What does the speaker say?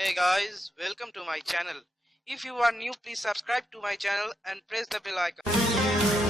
Hey guys, welcome to my channel. If you are new, please subscribe to my channel and press the bell icon.